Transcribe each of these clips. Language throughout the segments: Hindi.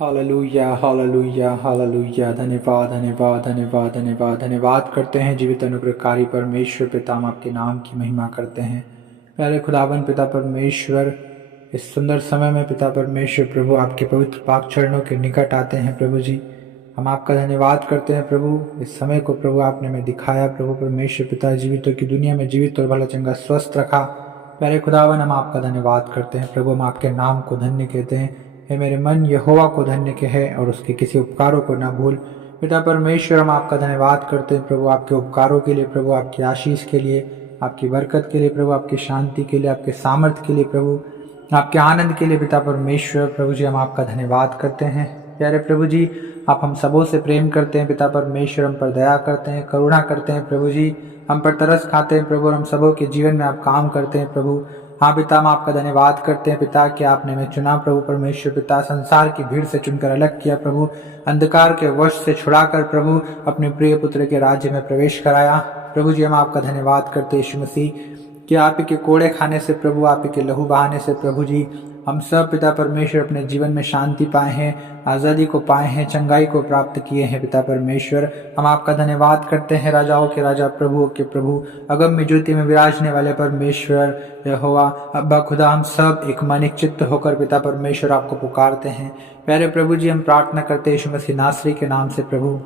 Hallelujah hallelujah hallelujah. धन्यवाद धन्यवाद धन्यवाद धन्यवाद धन्यवाद करते हैं जीवित अनुग्रहकारी परमेश्वर पिता, हम आपके नाम की महिमा करते हैं। प्यारे खुदावन पिता परमेश्वर, इस सुंदर समय में पिता परमेश्वर प्रभु आपके पवित्र पाक चरणों के निकट आते हैं प्रभु जी। हम आपका धन्यवाद करते हैं प्रभु, इस समय को प्रभु आपने हमें दिखाया प्रभु परमेश्वर पिता, जीवितों की दुनिया में जीवित और भला चंगा स्वस्थ रखा। प्यारे खुदावन, हम आपका धन्यवाद करते हैं प्रभु, हम आपके नाम को धन्य कहते हैं। हे मेरे मन यहोवा को धन्य कहे और उसके किसी उपकारों को न भूल। पिता परमेश्वर, हम आपका धन्यवाद करते हैं प्रभु, आपके उपकारों के लिए प्रभु, आपकी आशीष के लिए, आपकी बरकत के लिए प्रभु, आपकी शांति के लिए, आपके सामर्थ्य के लिए प्रभु, आपके आनंद के लिए पिता परमेश्वर प्रभु जी, हम आपका धन्यवाद करते हैं। प्यारे प्रभु जी, आप हम सबों से प्रेम करते हैं पिता परमेश्वर, हम पर दया करते हैं, करुणा करते हैं प्रभु जी, हम पर तरस खाते हैं प्रभु, हम सबों के जीवन में आप काम करते हैं प्रभु। हाँ पिता, हम आपका धन्यवाद करते हैं पिता कि आपने हमें चुना प्रभु परमेश्वर पिता, संसार की भीड़ से चुनकर अलग किया प्रभु, अंधकार के वश से छुड़ाकर प्रभु अपने प्रिय पुत्र के राज्य में प्रवेश कराया प्रभु जी। हम आपका धन्यवाद करते हैं यीशु मसीह कि आप ही के कोड़े खाने से प्रभु, आप ही के लहू बहाने से प्रभु जी, हम सब पिता परमेश्वर अपने जीवन में शांति पाए हैं, आज़ादी को पाए हैं, चंगाई को प्राप्त किए हैं पिता परमेश्वर। हम आपका धन्यवाद करते हैं राजाओं के राजा, प्रभुओं के प्रभु, अगम्य ज्योति में विराजने वाले परमेश्वर यहोवा अब्बा खुदा, हम सब एक मन एक चित्त होकर पिता परमेश्वर आपको पुकारते हैं। प्यारे प्रभु जी, हम प्रार्थना करते हैं यीशु मसीह नासरी के नाम से प्रभु,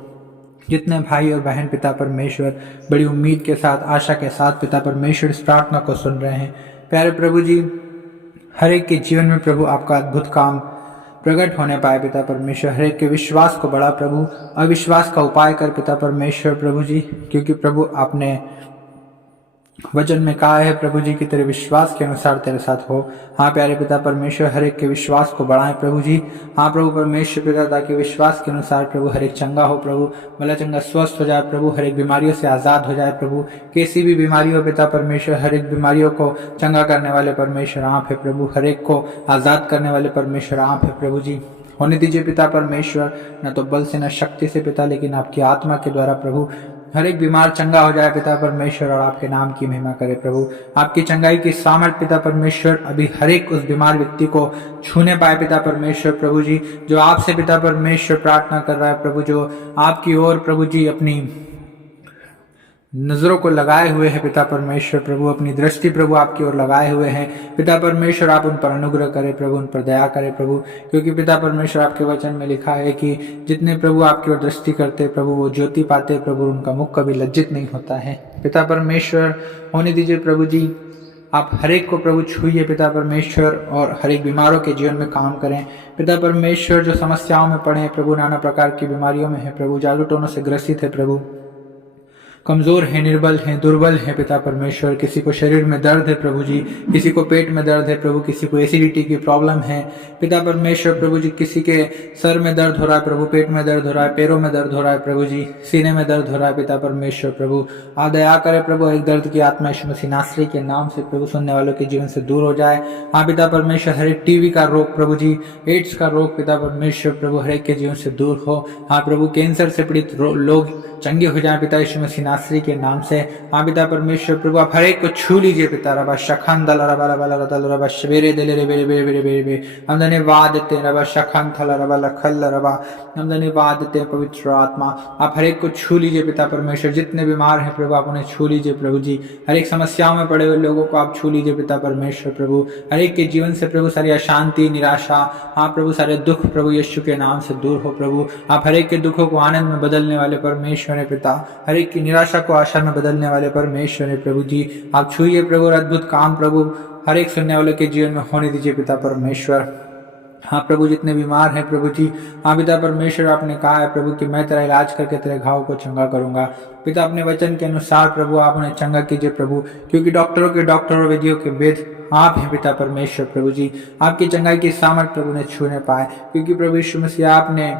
जितने भाई और बहन पिता परमेश्वर बड़ी उम्मीद के साथ, आशा के साथ पिता परमेश्वर इस प्रार्थना को सुन रहे हैं, प्यारे प्रभु जी, हर एक के जीवन में प्रभु आपका अद्भुत काम प्रकट होने पाए पिता परमेश्वर। हर एक के विश्वास को बढ़ा प्रभु, अविश्वास का उपाय कर पिता परमेश्वर प्रभु जी, क्योंकि प्रभु आपने वचन में कहा है प्रभु जी कि तेरे विश्वास के अनुसार तेरे साथ हो। हाँ प्यारे पिता परमेश्वर, हर एक के विश्वास को बढ़ाएं प्रभु जी। हाँ प्रभु परमेश्वर पिता, ताकि विश्वास के अनुसार प्रभु हर एक चंगा हो प्रभु, भला चंगा स्वस्थ हो जाए प्रभु, हर एक बीमारियों से आज़ाद हो जाए प्रभु, किसी भी बीमारी हो पिता परमेश्वर, हर एक बीमारियों को चंगा करने वाले परमेश्वर आप है प्रभु, हर एक को आज़ाद करने वाले परमेश्वर आप है प्रभु जी। होने दीजिए पिता परमेश्वर, न तो बल से न शक्ति से पिता, लेकिन आपकी आत्मा के द्वारा प्रभु हर एक बीमार चंगा हो जाए पिता परमेश्वर, और आपके नाम की महिमा करे प्रभु। आपकी चंगाई की सामर्थ पिता परमेश्वर अभी हर एक उस बीमार व्यक्ति को छूने पाए पिता परमेश्वर प्रभु जी, जो आपसे पिता परमेश्वर प्रार्थना कर रहा है प्रभु, जो आपकी ओर प्रभु जी अपनी नजरों को लगाए हुए हैं पिता परमेश्वर प्रभु, अपनी दृष्टि प्रभु आपकी ओर लगाए हुए हैं पिता परमेश्वर। आप उन पर अनुग्रह करें प्रभु, उन पर दया करें प्रभु, क्योंकि पिता परमेश्वर आपके वचन में लिखा है कि जितने प्रभु आपकी ओर दृष्टि करते प्रभु वो ज्योति पाते प्रभु, उनका मुख कभी लज्जित नहीं होता है पिता परमेश्वर। होने दीजिए प्रभु जी, आप हर एक को प्रभु छूइए पिता परमेश्वर, और हर एक बीमारों के जीवन में काम करें पिता परमेश्वर, जो समस्याओं में पड़े हैं प्रभु, नाना प्रकार की बीमारियों में है प्रभु, जादू टोनों से ग्रसित है प्रभु, कमजोर है, निर्बल है, दुर्बल है पिता परमेश्वर, किसी को शरीर में दर्द है प्रभु जी, किसी को पेट में दर्द है प्रभु, किसी को एसिडिटी की प्रॉब्लम है पिता परमेश्वर प्रभु जी, किसी के सर में दर्द हो रहा है प्रभु, पेट में दर्द हो रहा है, पैरों में दर्द हो रहा है प्रभु जी, सीने में दर्द हो रहा है पिता परमेश्वर प्रभु। आप दया करे प्रभु, एक दर्द की आत्मा यीशु मसीह नासरी के नाम से प्रभु सुनने वालों के जीवन से दूर हो जाए। हाँ पिता परमेश्वर, हर एक टीवी का रोग प्रभु जी, एड्स का रोग पिता परमेश्वर प्रभु हर एक के जीवन से दूर हो। हाँ प्रभु, कैंसर से पीड़ित लोग चंगे हो जाए पिता यीशु मसीह नासरी के नाम से। हाँ पिता परमेश्वर प्रभु, आप हर एक को छू लीजिए पिता। रबा शखन दल रबा रबा रतल रबा शबेरे दले रे बेरे बेरे बेरे बेरे, हम धन्यवाद देते हैं रबा शखन थल रबा लखल रबा, हम धन्यवाद देते हैं पवित्र आत्मा। आप हर एक को छू लीजिए पिता परमेश्वर, जितने बीमार हैं प्रभु आप उन्हें छू लीजिए प्रभु जी, हर एक समस्याओं में पड़े हुए लोगों को आप छू लीजिए पिता परमेश्वर प्रभु, हर एक के जीवन से प्रभु सारी अशांति, निराशा, हाँ प्रभु सारे दुख प्रभु यीशु के नाम से दूर हो प्रभु। आप हर एक के दुखों को आनंद में बदलने वाले परमेश्वर है पिता, हर एक की निराशा को आशा में बदलने वाले परमेश्वर है प्रभु जी। आप छूइए प्रभु, और अद्भुत काम प्रभु हर एक सुनने वाले के जीवन में होने दीजिए पिता परमेश्वर। हाँ प्रभु, जितने बीमार हैं प्रभु जी, हाँ पिता परमेश्वर, आपने कहा है प्रभु कि मैं तेरा इलाज करके तेरे घाव को चंगा करूंगा पिता, अपने वचन के अनुसार प्रभु आप उन्हें चंगा कीजिए प्रभु, क्योंकि डॉक्टरों के डॉक्टर और वैद्यों के वेद आप हैं पिता परमेश्वर प्रभु जी। आपकी चंगाई की सामर्थ प्रभु ने छूने पाए, क्योंकि प्रभु यीशु मसीह आपने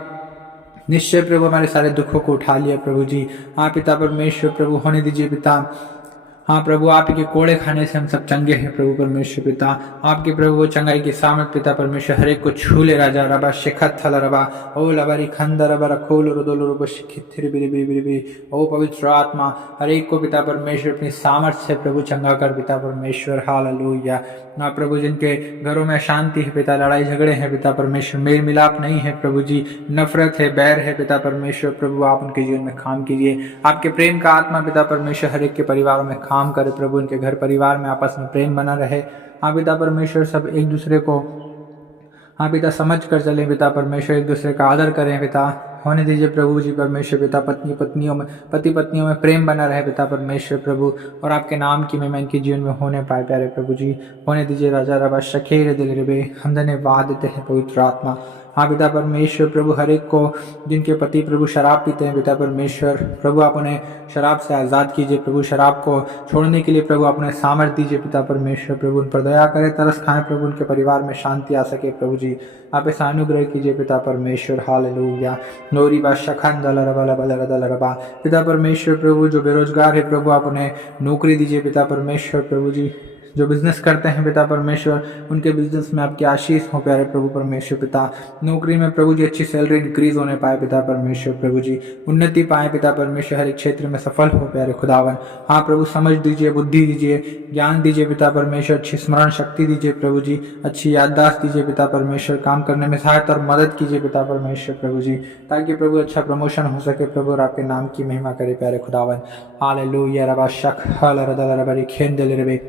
निश्चय प्रभु हमारे सारे दुखों को उठा लिया प्रभु जी। हाँ पिता परमेश्वर प्रभु, होने दीजिए पिता, हाँ प्रभु, आप ही के कोड़े खाने से हम सब चंगे हैं प्रभु परमेश्वर पिता। आपके प्रभु वो चंगाई की सामर्थ पिता परमेश्वर हरेक को छू ले राजा रबा शिखत थल रबा ओ लबरी खंदर रबा रखोल रुदोल रुब शिखिथिर बिरि बिरि बिरि बिरि। ओ पवित्र आत्मा हरेक को पिता परमेश्वर अपनी सामर्थ से प्रभु चंगा कर पिता परमेश्वर। हालेलुया। ना प्रभु जिनके घरों में शांति है पिता, लड़ाई झगड़े हैं पिता परमेश्वर, मेल मिलाप नहीं है प्रभु जी, नफरत है, बैर है पिता परमेश्वर, प्रभु आप उनके जीवन में काम कीजिए। आपके प्रेम का आत्मा पिता परमेश्वर हरेक के परिवारों में काम करे प्रभु, उनके घर परिवार में आपस में प्रेम बना रहे। हाँ पिता परमेश्वर, सब एक दूसरे को हाँ पिता समझ कर चलें पिता परमेश्वर, एक दूसरे का आदर करें पिता। होने दीजिए प्रभु जी परमेश्वर पिता, पति पत्नियों में प्रेम बना रहे पिता परमेश्वर प्रभु, और आपके नाम की महिमा इनके जीवन में होने पाए प्यारे प्रभु जी। होने दीजिए राजा रबा शखेर दिल रिबे। हम धन्यवाद देते हैं पवित्र आत्मा। हाँ पिता परमेश्वर प्रभु, हर एक को जिनके पति प्रभु शराब पीते हैं पिता परमेश्वर प्रभु, आप उन्हें शराब से आज़ाद कीजिए प्रभु, शराब को छोड़ने के लिए प्रभु आप उन्हें सामर्थ्य दीजिए पिता परमेश्वर प्रभु, उन पर दया करें, तरस खाएं प्रभु, उनके परिवार में शांति आ सके प्रभु जी, आप ऐसा अनुग्रह कीजिए पिता परमेश्वर। हालेलुया। नोरी बादशाह खान दला रबा लबा दला रबा पिता परमेश्वर प्रभु, जो बेरोजगार है प्रभु आप उन्हें नौकरी दीजिए पिता परमेश्वर प्रभु जी, जो बिजनेस करते हैं पिता परमेश्वर उनके बिजनेस में आपकी आशीष हो प्यारे प्रभु परमेश्वर पिता। नौकरी में प्रभु जी अच्छी सैलरी इंक्रीज होने पाए पिता परमेश्वर प्रभु जी, उन्नति पाए पिता परमेश्वर, हर एक क्षेत्र में सफल हो प्यारे खुदावन। हाँ प्रभु, समझ दीजिए, बुद्धि दीजिए, ज्ञान दीजिए पिता परमेश्वर, अच्छी स्मरण शक्ति दीजिए प्रभु जी, अच्छी याददाश्त दीजिए पिता परमेश्वर, काम करने में सहायता और मदद कीजिए पिता परमेश्वर प्रभु जी, ताकि प्रभु अच्छा प्रमोशन हो सके प्रभु, और आपके नाम की महिमा करे प्यारे खुदावन। हालेलुया। रबा शक हल रदल रबरी खेन दिल रबे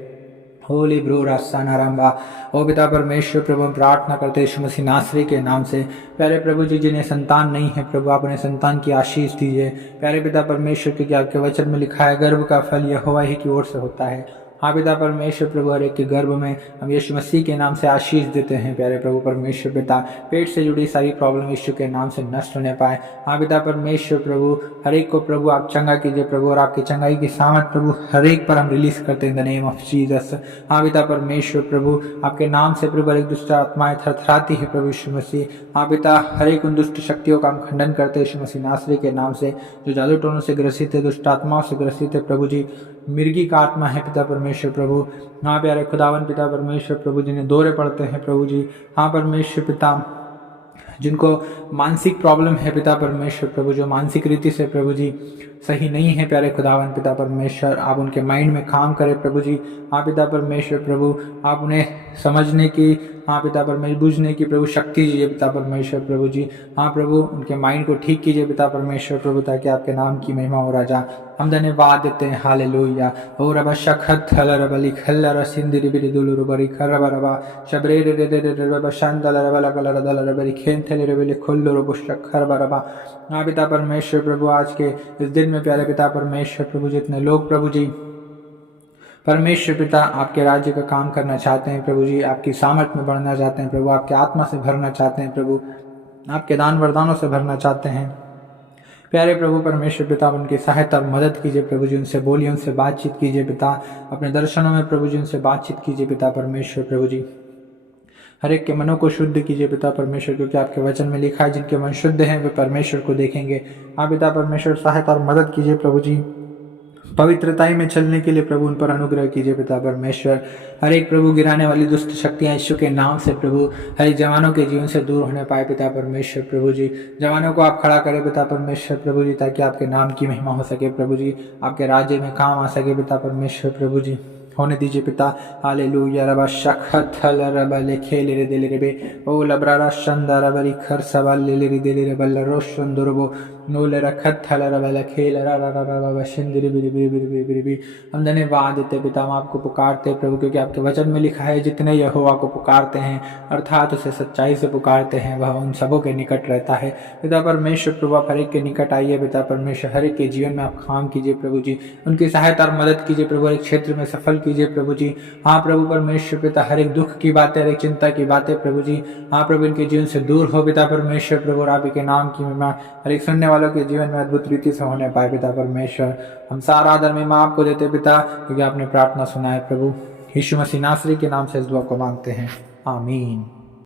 होली ब्रो रास्तानारंबा। ओ पिता परमेश्वर प्रभु, हम प्रार्थना करते यीशु मसीह नासरी के नाम से प्यारे प्रभु जी, जिन्हें संतान नहीं है प्रभु आप उन्हें संतान की आशीष दीजिए प्यारे पिता परमेश्वर, क्योंकि आपके वचन में लिखा है गर्भ का फल यहोवा ही की ओर से होता है। हाँ पिता परमेश्वर प्रभु, हर एक के गर्भ में हम यीशु मसीह के नाम से आशीष देते हैं प्यारे प्रभु परमेश्वर पिता, पेट से जुड़ी सारी प्रॉब्लम यीशु के नाम से नष्ट होने पाए। हाँ पिता परमेश्वर प्रभु, हर एक को प्रभु आप चंगा कीजिए प्रभु, और आपकी चंगाई की सामर्थ प्रभु हर एक पर हम रिलीज करते हैं in the name of Jesus. हाँ पिता परमेश्वर प्रभु, आपके नाम से प्रभु एक दुष्ट आत्माएं थरथराती है प्रभु यीशु मसीह। हाँ पिता, हर एक उन दुष्ट शक्तियों का हम खंडन करते हैं यीशु मसीह नासरी के नाम से, जो जादू टोनों से ग्रसित है, दुष्ट आत्माओं से ग्रसित है प्रभु जी, मिर्गी का आत्मा है पिता परमेश्वर प्रभु। हाँ प्यारे खुदावन पिता परमेश्वर प्रभु, जिन्हें दौरे पड़ते हैं प्रभु जी, हाँ परमेश्वर पिता, जिनको मानसिक प्रॉब्लम है पिता परमेश्वर प्रभु, जो मानसिक रीति से प्रभु जी सही नहीं है प्यारे खुदावन पिता परमेश्वर, आप उनके माइंड में काम करें प्रभु जी। हाँ पिता परमेश्वर प्रभु, आप उन्हें समझने की, हाँ पिता परमेश्वर बूझने की प्रभु शक्ति दीजिए पिता परमेश्वर प्रभु जी। हाँ प्रभु, उनके माइंड को ठीक कीजिए पिता परमेश्वर प्रभु, ताकि आपके नाम की महिमा हो राजा। हम धन्यवाद देते हैं। हालेलुया। ओ रबा शखत हल रबली खल्ला रसिंदिरि बिरि दुलु रबरी खरबा रबा शबरे रे रे रे रे रबा शांदल रबला कलर दल रबरी खेंथले रबली खुल्लो रबु शखरबा रबा। हाँ पिता परमेश्वर प्रभु, आज के इस दिन में प्यारे पिता परमेश्वर प्रभु, जितने लोग प्रभु जी परमेश्वर पिता आपके राज्य का काम करना चाहते हैं प्रभु जी, आपकी सामर्थ में बढ़ना चाहते हैं प्रभु, आपके आत्मा से भरना चाहते हैं प्रभु, आपके दान वरदानों से भरना चाहते हैं प्यारे प्रभु परमेश्वर पिता, उनकी सहायता और मदद कीजिए प्रभु जी, उनसे बोलिए, उनसे बातचीत कीजिए पिता, अपने दर्शनों में प्रभु जी उनसे बातचीत कीजिए पिता परमेश्वर प्रभु जी। हर एक के मनों को शुद्ध कीजिए पिता परमेश्वर, क्योंकि आपके वचन में लिखा है जिनके मन शुद्ध हैं वे परमेश्वर को देखेंगे। हाँ पिता परमेश्वर, सहायता और मदद कीजिए प्रभु जी, पवित्रताई में चलने के लिए प्रभु उन पर अनुग्रह कीजिए पिता परमेश्वर। हर एक प्रभु गिराने वाली दुष्ट शक्तियां यीशु के नाम से प्रभु हर एक जवानों के जीवन से दूर होने पाए पिता परमेश्वर प्रभु जी। जवानों को आप खड़ा करें पिता परमेश्वर प्रभु जी, ताकि आपके नाम की महिमा हो सके प्रभु जी, आपके राज्य में काम आ सके पिता परमेश्वर प्रभु जी। होने दीजिए पिता। हालेलुया। रबा शखत हल रबा लेखे ले दिले रे बे ओ लबरा शंदा रबरी खर सवाल ले रे दिले रे बल्ला रोशन दुरबो नोले रखत हल रबा लेखे रा रा रा रबा शिंदिरी बिरि बिरि बिरि बिरि बिरि। हम धन्यवाद देते पिता, हम आपको पुकारते हैं प्रभु, क्योंकि आपके वचन में लिखा है जितने यहोवा को पुकारते हैं अर्थात उसे सच्चाई से पुकारते हैं वह उन सबों के निकट रहता है। पिता परमेश्वर प्रभु, आप हर एक के निकट आइए पिता परमेश्वर, हर एक के जीवन में आप काम कीजिए प्रभु जी, उनकी सहायता और मदद कीजिए प्रभु, हर एक क्षेत्र में सफल कीजिए प्रभु जी। हाँ प्रभु परमेश्वर पिता, हर एक दुख की बातें, हर एक चिंता की बातें प्रभु जी, हाँ प्रभु इनके जीवन से दूर हो पिता परमेश्वर प्रभु, और आप के नाम की महिमा हर एक सुनने वालों के जीवन में अद्भुत रीति से होने पाए पिता परमेश्वर। हम सारा आदर महिमा आपको देते पिता, क्योंकि आपने प्रार्थना सुना है प्रभु। यीशु मसीह नासरी के नाम से इस दुआ को मांगते हैं, आमीन।